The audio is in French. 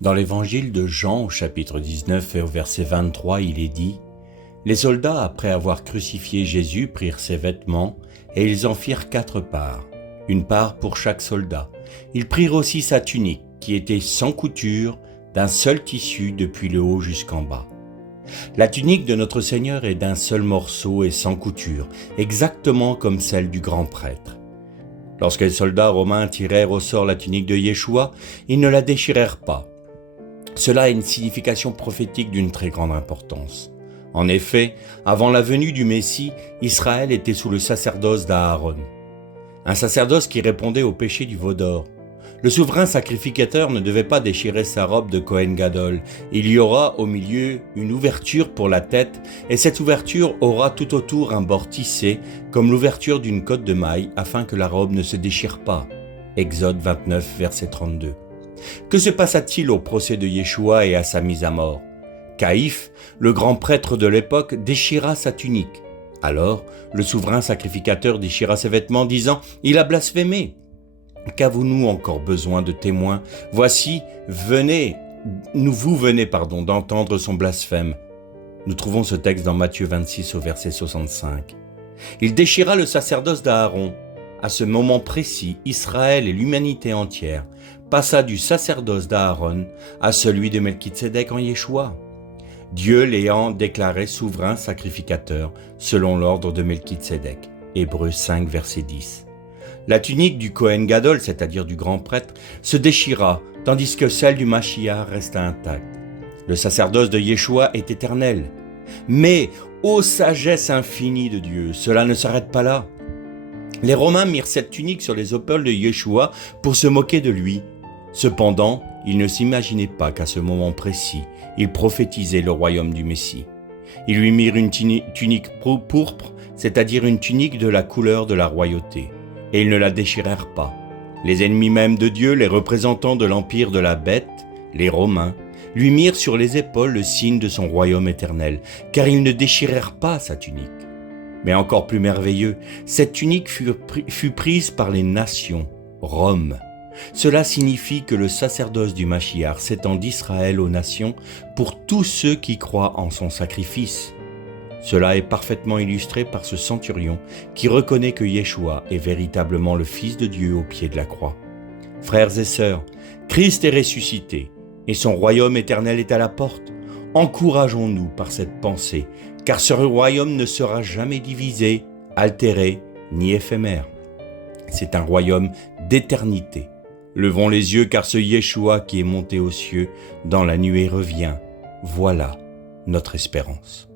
Dans l'évangile de Jean au chapitre 19 et au verset 23, il est dit « Les soldats, après avoir crucifié Jésus, prirent ses vêtements et ils en firent 4 parts, une part pour chaque soldat. Ils prirent aussi sa tunique, qui était sans couture, d'un seul tissu depuis le haut jusqu'en bas. » La tunique de notre Seigneur est d'un seul morceau et sans couture, exactement comme celle du grand prêtre. Lorsque les soldats romains tirèrent au sort la tunique de Yeshua, ils ne la déchirèrent pas. Cela a une signification prophétique d'une très grande importance. En effet, avant la venue du Messie, Israël était sous le sacerdoce d'Aaron. Un sacerdoce qui répondait au péché du veau d'or. Le souverain sacrificateur ne devait pas déchirer sa robe de Kohen Gadol. Il y aura au milieu une ouverture pour la tête et cette ouverture aura tout autour un bord tissé comme l'ouverture d'une cotte de maille afin que la robe ne se déchire pas. Exode 29, verset 32. Que se passa-t-il au procès de Yeshua et à sa mise à mort? Caïphe, le grand prêtre de l'époque, déchira sa tunique. Alors, le souverain sacrificateur déchira ses vêtements disant « Il a blasphémé !» Qu'avons-nous encore besoin de témoins? Voici, venez d'entendre son blasphème. Nous trouvons ce texte dans Matthieu 26 au verset 65. Il déchira le sacerdoce d'Aaron. À ce moment précis, Israël et l'humanité entière passa du sacerdoce d'Aaron à celui de Melchitsédek en Yeshua. Dieu l'ayant déclaré souverain sacrificateur selon l'ordre de Melchitsédek. Hébreux 5 verset 10. La tunique du Kohen Gadol, c'est-à-dire du grand prêtre, se déchira, tandis que celle du Mashiach resta intacte. Le sacerdoce de Yeshua est éternel. Mais, ô sagesse infinie de Dieu, cela ne s'arrête pas là. Les Romains mirent cette tunique sur les épaules de Yeshua pour se moquer de lui. Cependant, ils ne s'imaginaient pas qu'à ce moment précis, ils prophétisaient le royaume du Messie. Ils lui mirent une tunique pourpre, c'est-à-dire une tunique de la couleur de la royauté. Et ils ne la déchirèrent pas. Les ennemis même de Dieu, les représentants de l'empire de la bête, les Romains, lui mirent sur les épaules le signe de son royaume éternel, car ils ne déchirèrent pas sa tunique. Mais encore plus merveilleux, cette tunique fut prise par les nations, Rome. Cela signifie que le sacerdoce du Mashiach s'étend d'Israël aux nations pour tous ceux qui croient en son sacrifice. Cela est parfaitement illustré par ce centurion qui reconnaît que Yeshua est véritablement le Fils de Dieu au pied de la croix. Frères et sœurs, Christ est ressuscité et son royaume éternel est à la porte. Encourageons-nous par cette pensée, car ce royaume ne sera jamais divisé, altéré ni éphémère. C'est un royaume d'éternité. Levons les yeux car ce Yeshua qui est monté aux cieux dans la nuée revient. Voilà notre espérance.